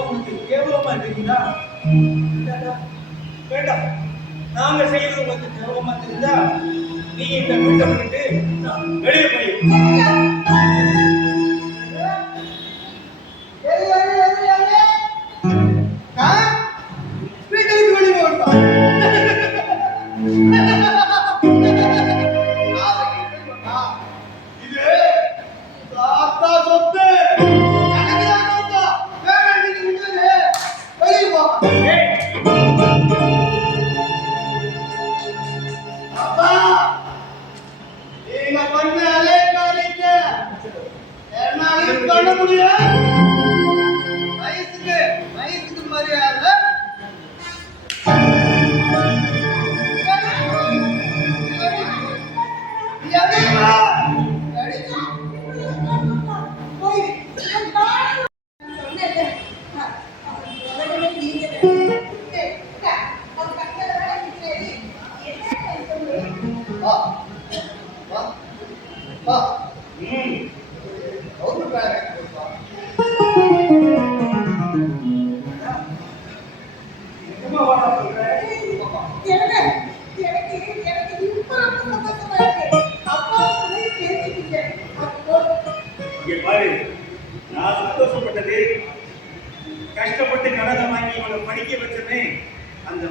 உனக்கு கேவலமா இருக்குங்களா? வேண்டாம், நாங்க செய்யறது உங்களுக்கு கேவலமா தெரிஞ்சா நீ இந்த வீட்டை விட்டு வெளியே போய் பண்ண முடியும். வயசுக்கு மரியாதை நான் சந்தோஷப்பட்டது கஷ்டப்பட்டு கடனை வாங்கி இவனை படிக்க வச்சனே அந்த